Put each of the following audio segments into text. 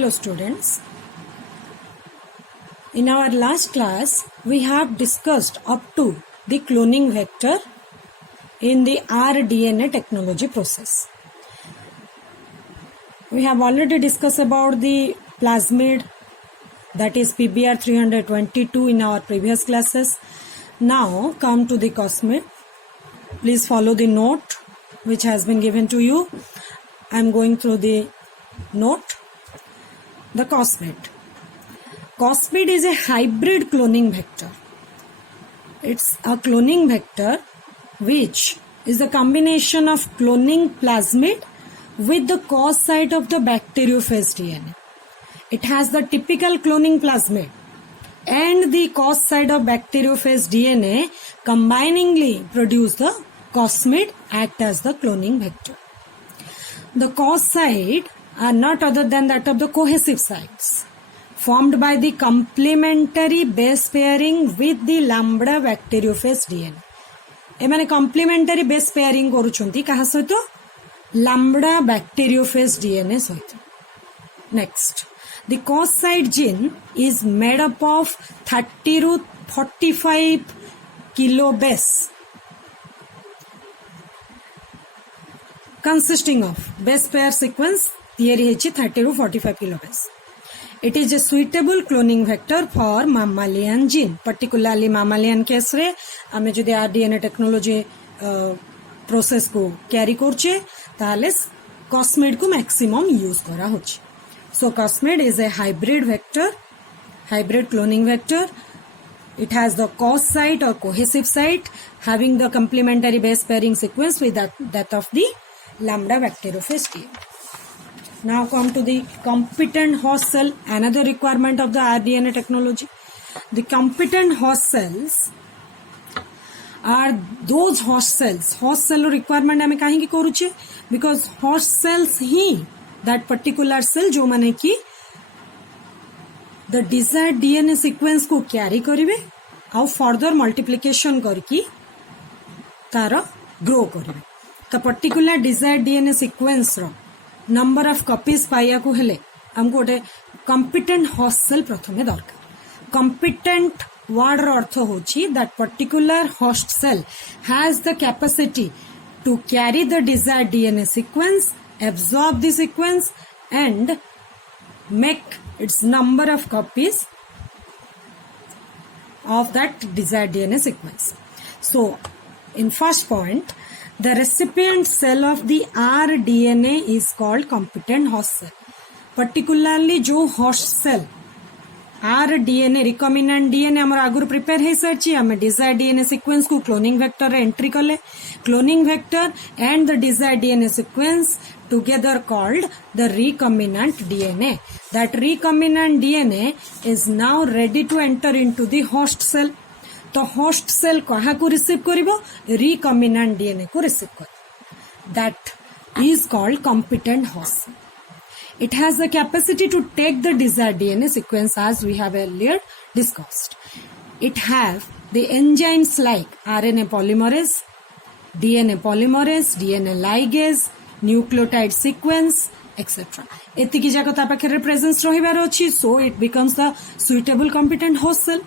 Hello students. In our last class, we have discussed up to the cloning vector in the rDNA technology process. We have already discussed about the plasmid, that is PBR 322 in our previous classes. Now come to the cosmid. Please follow the note which has been given to you. I am going through the note. The cosmid. Cosmid is a hybrid cloning vector. It's a cloning vector which is the combination of cloning plasmid with the cos site of the bacteriophage DNA. It has the typical cloning plasmid and the cos site of bacteriophage DNA combiningly produce the cosmid, act as the cloning vector. The cos site are not other than that of the cohesive sites formed by the complementary base pairing with the lambda bacteriophage DNA. एमाने complementary base pairing करूछंती कहा सहित lambda bacteriophage DNA सहित. Next, the cos site gene is made up of 30 to 45 kilobase consisting of base pair sequence theory है 30 to 45 kilobase. It is a suitable cloning vector for mammalian gene, particularly mammalian case रे आमे जदि RDNA technology process को carry करछे ताले cosmid को maximum use करा होछि. So cosmid is a hybrid vector, hybrid cloning vector. It has the cos site or cohesive site having the complementary base pairing sequence with that of the lambda bacteriophage DNA. Now come to the competent host cell, another requirement of the rDNA technology. The competent host cells are those host cells. Host cell requirement हमें काहे की करूचे? Because host cells he that particular cell जो माने की the desired DNA sequence को carry करिवे और further multiplication करके तारा grow करिवे. The particular desired DNA sequence row number of copies पाइया को हेले हमको गोटे competent host cell प्रथमे दरकार. Competent word अर्थ होची that particular host cell has the capacity to carry the desired DNA sequence, absorb the sequence and make its number of copies of that desired DNA sequence. So in first point, the recipient cell of the rDNA is called competent host cell. Particularly जो host cell rDNA recombinant DNA हमर आगुर prepare है सरची हमें desired DNA sequence को cloning vector रे entry कले. Cloning vector and the desired DNA sequence together called the recombinant DNA. That recombinant DNA is now ready to enter into the host cell. तो host cell कहाँ को receive करिबो? Recombinant DNA को receive करिबो. That is called competent host cell. It has the capacity to take the desired DNA sequence as we have earlier discussed. It have the enzymes like RNA polymerase, DNA ligase, nucleotide sequence, etc. एतिकी जाक ता पाखे presence रहिबार अछि, so it becomes the suitable competent host cell.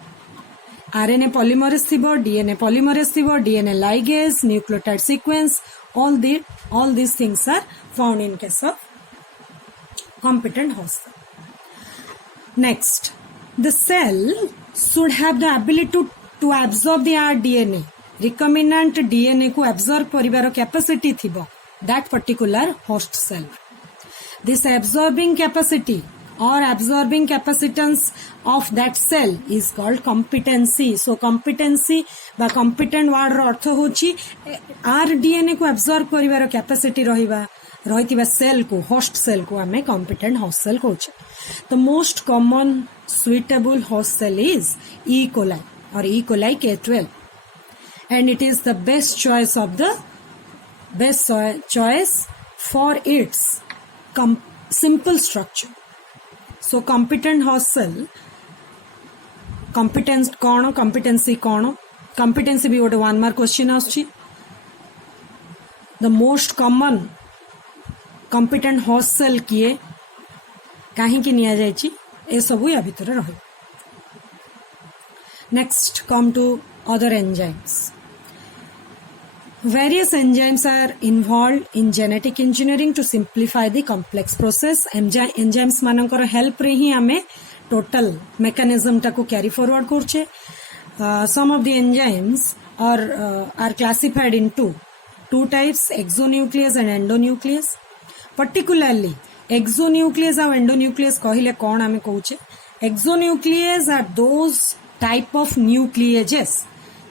RNA polymerase thibo, DNA polymerase thibo, DNA ligase, nucleotide sequence, all these things are found in case of competent host cell. Next, the cell should have the ability to absorb the rDNA. Recombinant DNA को absorb करिबार capacity thibo that particular host cell. This absorbing capacity or absorbing capacitance of that cell is called competency. So competency বা competent word ର अर्थ होची rDNA को absorb करिवार capacity रहितिबा cell को host cell को हमें competent host cell कहूचे. The most common suitable host cell is E. coli or E. coli K12 and it is the best choice for its simple structure. So competent host cell competence कौन competency कौन competency भी गोटे 1 mark question आछी. The most common competent host cell किए काहींकि निया जायछि ए सबु या भितर रहे. Next, come to other enzymes. Various enzymes are involved in genetic engineering to simplify the complex process. Enzymes मानकर help रे ही हमें total mechanism टाको carry forward करछे. Some of the enzymes are classified into two types, exonuclease and endonuclease. Particularly exonuclease और endonuclease कहले कौन हमें कहूचे. Exonuclease are those type of nucleages.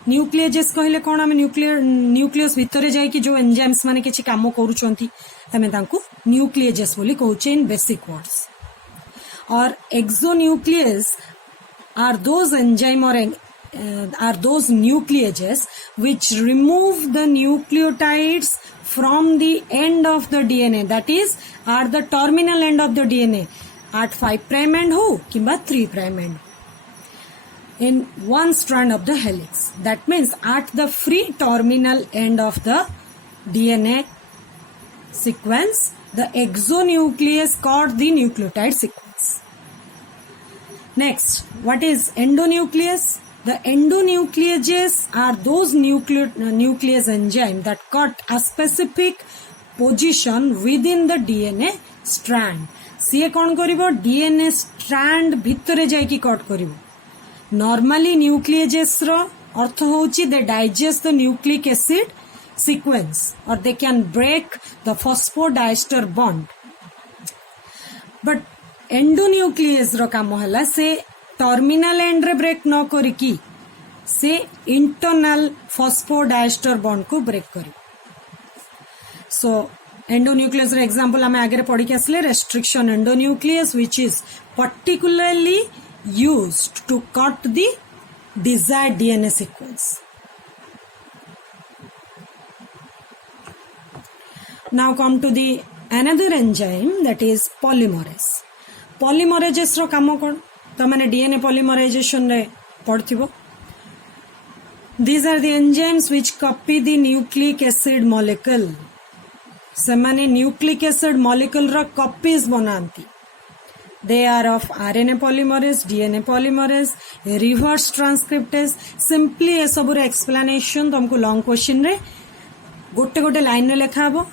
Nucleases कहले कौन आम न्यूक्लियस भितर जाए कि जो एंजाइम्स माने किछि काम करूछंती हमें तांको न्यूक्लिएजेस बोली कहूचे इन बेसिक वर्ड्स. और exonucleases are those enzyme or are those nucleases which remove the nucleotides from the end of the DNA, that is at the terminal end of the DNA at 5 prime end ho kimba 3 prime end in one strand of the helix. That means at the free terminal end of the DNA sequence, the exonuclease called the nucleotide sequence. Next, what is endonuclease? The endonucleases are those nuclease enzyme that cut a specific position within the DNA strand. CA कौन करिवो? DNA strand भितरे जाइकी cut करिवो. Normally nucleases रो अर्थ होची they digest the nucleic acid sequence or they can break the phosphodiester bond. But endonuclease रो काम होला से terminal and रे break न करिकी से इंटरनल फॉस्फोडाइस्टर बॉन्ड को ब्रेक करी. सो एंडोन्यूक्लियस रे एग्जांपल हमें आगे पढ़ी के असले restriction endonuclease which is particularly used to cut the desired DNA sequence. Now come to the another enzyme, that is polymerase. Polymerases रो काम कोन तो माने DNA polymerization रे पढ़थिबो. These are the enzymes which copy the nucleic acid molecule. से माने nucleic acid molecule row copies बनांती. They are of RNA polymerase, DNA polymerase, reverse transcriptase. Simply ए सब रे explanation तुमको long question रे गोटे गोटे लाइन रे लिखा हबो.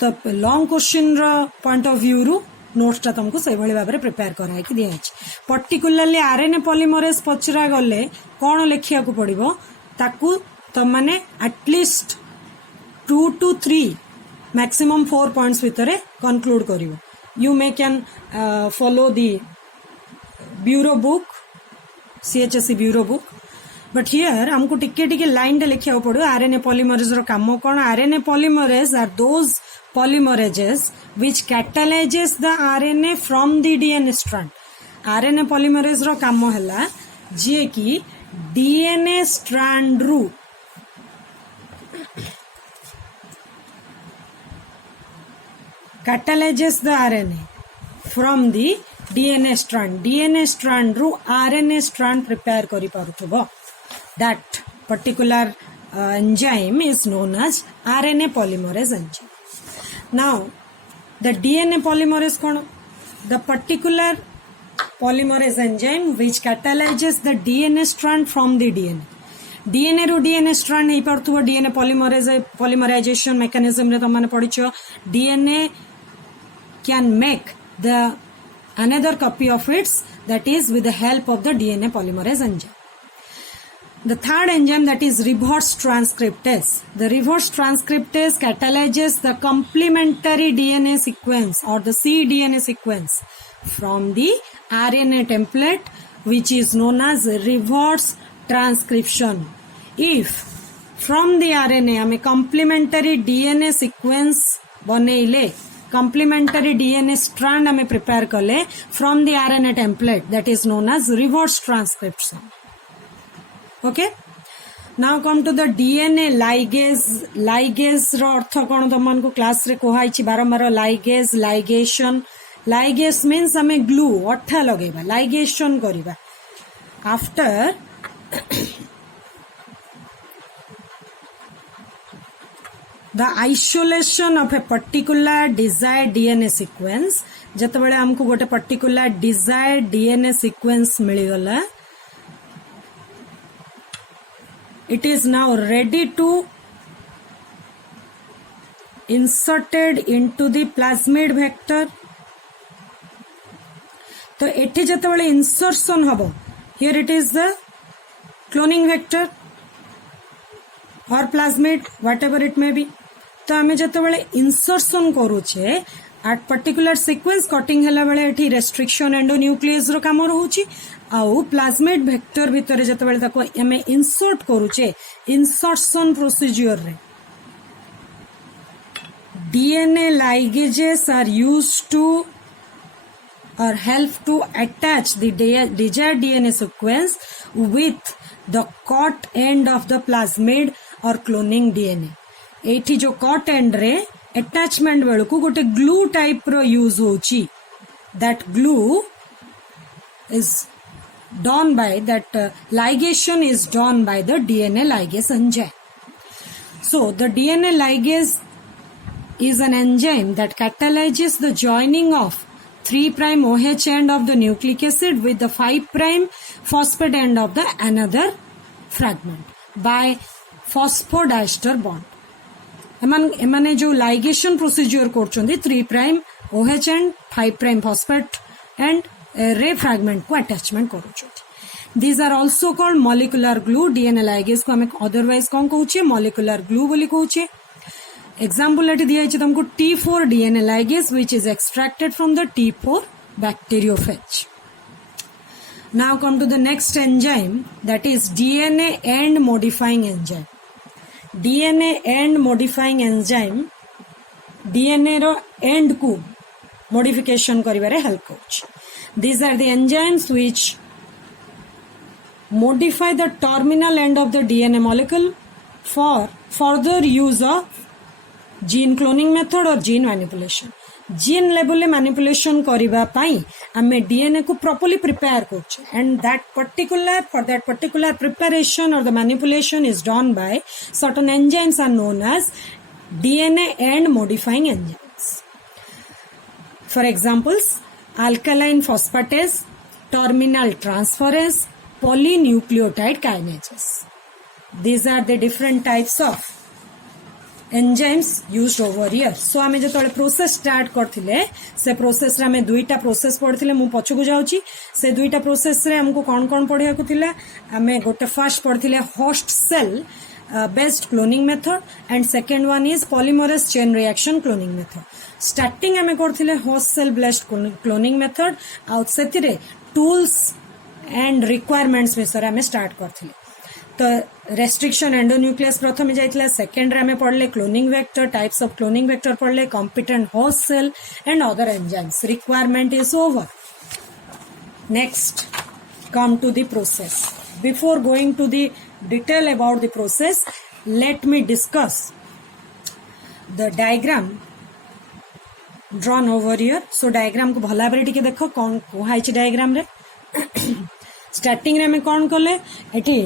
तो long question रो point of view रु नोट्स टा तुमको से भली भाबरे प्रिपेयर कराई कि दिया अछि. पर्टिकुलरली RNA polymerase पचरा गले कोन लिखिया को पड़िबो ताकू त माने at least 2 to 3 maximum 4 points भितरे conclude करिवो. You may can follow the bureau book, CHSE bureau book. But here हमको टिके लाइन टे लिखिया पड़ो. RNA polymerase रो काम कोन? RNA polymerase are those polymerases which catalyzes the RNA from the DNA strand. RNA polymerase रो काम हला जे कि DNA strand रू catalyzes the RNA from the DNA strand. DNA strand रू RNA strand prepare करी पारुथबो. That particular enzyme is known as RNA polymerase enzyme. Now, the DNA polymerase कौन? The particular polymerase enzyme which catalyzes the DNA strand from the DNA. DNA रू DNA strand ही पारुथबो. DNA polymerization mechanism रे तमने पढिछो. DNA can make the another copy of its, that is with the help of the DNA polymerase enzyme. The third enzyme, that is reverse transcriptase. The reverse transcriptase catalyzes the complementary DNA sequence or the cDNA sequence from the RNA template, which is known as reverse transcription. If from the RNA हमें complementary DNA sequence बनेले, complementary DNA strand हमें prepare कले from the RNA template, that is known as reverse transcription. Okay. Now come to the DNA ligase. Ligase रो अर्थ कौन तमन को class रे Kohai छि बारंबार. ligase, ligation. Ligase means हमें glue अठा लगेबा, ligation करिबा. After the isolation of a particular desired DNA sequence, जतबेले हमको गोटे पर्टिकुलर डिजायर्ड डीएनए सीक्वेंस मिलगला it is now ready to inserted into the plasmid vector. तो एठी जतबेले इंसर्शन हबो here it is the cloning vector or plasmid whatever it may be. तो आमे जतबेले इंसर्शन करूछे at particular sequence कटिंग हला बेले एठी रेस्ट्रिक्शन एंडोन्यूक्लियस रो काम रहउची आउ प्लाज्मिड वेक्टर भितर जतबेले ताको एमे इंसर्ट करूछे इंसर्शन प्रोसीजर रे DNA ligases are used to or help to attach the desired DNA sequence with the caught end of the plasmid or cloning DNA. एठी जो caught end रे attachment बेलकु गोटे glue type रो use होची. That glue is done by that ligation is done by the DNA ligase enzyme. So the DNA ligase is an enzyme that catalyzes the joining of 3' OH end of the nucleic acid with the 5' phosphate end of the another fragment by phosphodiester bond. एमाने जो ligation procedure करछोंदी 3' OH end 5' phosphate end रे fragment को attachment करूछोंदी. These are also called molecular glue. DNA ligase को हमें otherwise कौन कहूचे molecular glue बोली कहूचे. Example eighty दिया है तुमको T4 DNA ligase which is extracted from the T4 bacteriophage. Now come to the next enzyme that is DNA end modifying enzyme. DNA end modifying enzyme DNA row end को modification करिबारे help करूछ. These are the enzymes which modify the terminal end of the DNA molecule for further use of gene cloning method or gene manipulation. Gene level manipulation करिबा पाई हमें DNA को properly prepare करछ and for that particular preparation or the manipulation is done by certain enzymes are known as DNA end modifying enzymes. For examples, alkaline phosphatase, terminal transferase, polynucleotide kinases. These are the different types of enzymes used over here. So आमे जतले process start करथिले से process रे आमे दुईटा process पढथिले मु पछकु जाउची से दुईटा प्रोसेस रे हमको कोन पढिया को थिला आमे गोटे फर्स्ट पढथिले host cell based cloning method and second one is polymerase chain reaction cloning method. Starting आमे करथिले host cell based cloning method आउट सेतिरे tools and requirements विषय आमे स्टार्ट करथिले. तो रेस्ट्रिक्शन एंडोन्यूक्लियस प्रथम जाइतिला सेकंड रे हमें पढ़ले cloning vector types of cloning vector पढ़ले competent host cell and other enzymes. Requirement is over. Next come to the process. Before going to the detail about the process let me discuss the diagram drawn over here. So diagram को भला भाबरे टिके देखो कोन कोहाई छि diagram रे. Starting रे हमें कोन करले एठी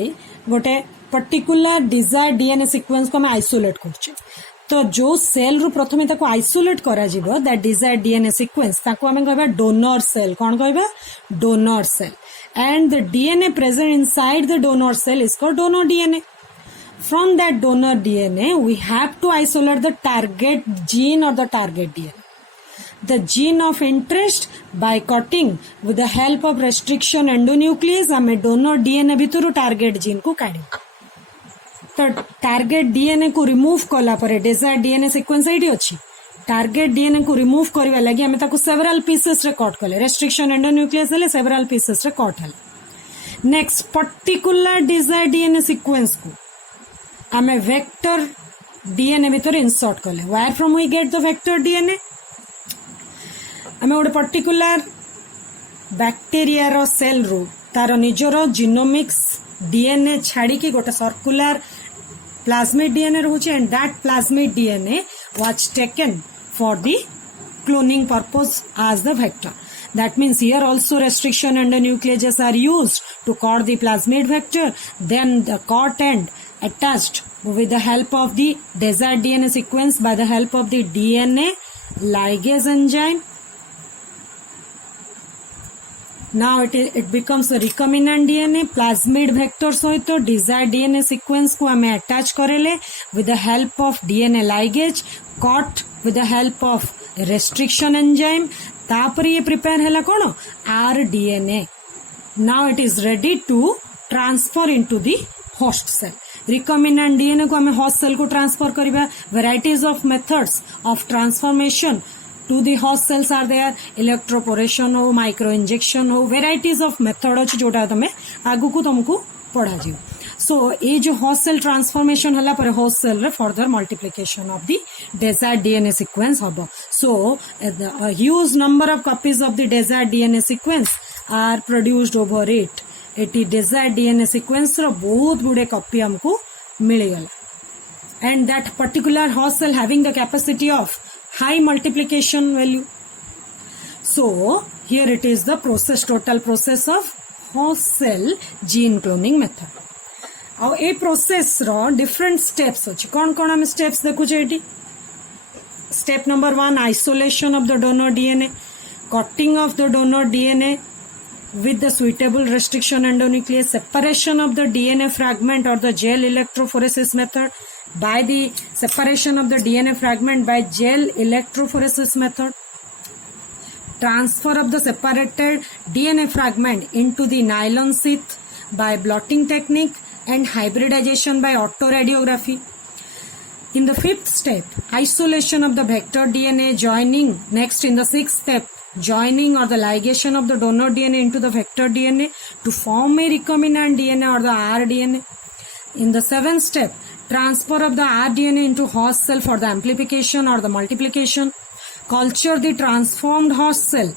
गोटे पर्टिकुलर डिजायर डीएनए सीक्वेंस को हमें आइसोलेट करछे. तो जो सेल रु प्रथमे ताको आइसोलेट करा जिवो दैट डिजायर डीएनए सीक्वेंस ताको हमें कहबा डोनर सेल. कोन कहबा donor cell. And the DNA present inside the donor cell is called donor DNA. From that donor DNA we have to isolate the target gene or the target DNA. The gene of interest by cutting with the help of restriction endonuclease हमें donor DNA भितरु target gene को काढी. तो target DNA को remove कला परे desired DNA sequence एठी अछि. target DNA को remove करबा लागि हमें ताको several pieces रे cut कले. restriction endonuclease ले several pieces रे cut हले. next particular desired DNA sequence को हमें vector DNA भितर insert कले. where from we get the vector DNA? हमें गोटे पर्टिकुलर बैक्टेरिया रो सेल रू तार निजर जीनोमिक्स डीएनए छाड़ी की गोटे सर्कुलर प्लाज्मिड डीएनए रहउची and that plasmid DNA was taken for the cloning purpose as the vector. That means here also restriction endonucleases are used to cut the plasmid vector. Then the cut end attached with the help of the desired DNA sequence by the help of the DNA ligase enzyme now it becomes a recombinant DNA plasmid vector सहित desired DNA sequence को हमें attach करेले with the help of DNA ligase caught with the help of restriction enzyme तापर ये prepare हैला कौन rDNA. now it is ready to transfer into the host cell. recombinant DNA को हमें host cell को transfer करिबा. varieties of methods of transformation to the host cells are there. electroporation हो micro injection हो varieties of method अछि जोटा तमे आगु को तुमको पढ़ा जियो. so ये जो host cell transformation हला पर host cell रे further multiplication of the desired DNA sequence हबो. so a huge number of copies of the desired DNA sequence are produced over it. Eighty desired DNA sequence रो बहुत गुडे copy हमको मिल गला. and that particular host cell having the capacity of high multiplication value. so here it is the process, total process of host cell gene cloning method. ଆଉ ए process रो different steps अछि. कोन कोन हम स्टेप्स देखु छै एटी. Step number 1 isolation of the donor DNA, cutting of the donor DNA with the suitable restriction endonuclease, separation of the DNA fragment or the gel electrophoresis method. by the separation of the DNA fragment by gel electrophoresis method, transfer of the separated DNA fragment into the nylon sheath by blotting technique and hybridization by autoradiography. In the 5th step, isolation of the vector DNA joining. Next, in the 6th step, joining or the ligation of the donor DNA into the vector DNA to form a recombinant DNA or the rDNA. In the 7th step, transfer of the rDNA into host cell for the amplification or the multiplication. Culture the transformed host cell.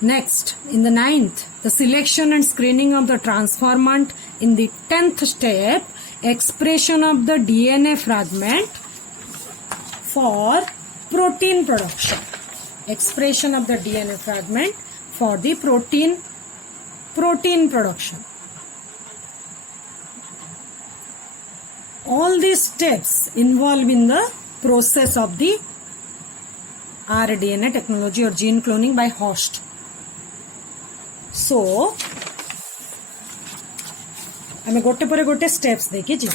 Next, in the 9th, the selection and screening of the transformant. In the 10th step, expression of the DNA fragment for protein production. Expression of the DNA fragment for the protein production. All these steps involve in the process of the rDNA technology or gene cloning by host. So, हमें गोटे पर गोटे steps देखिए जी.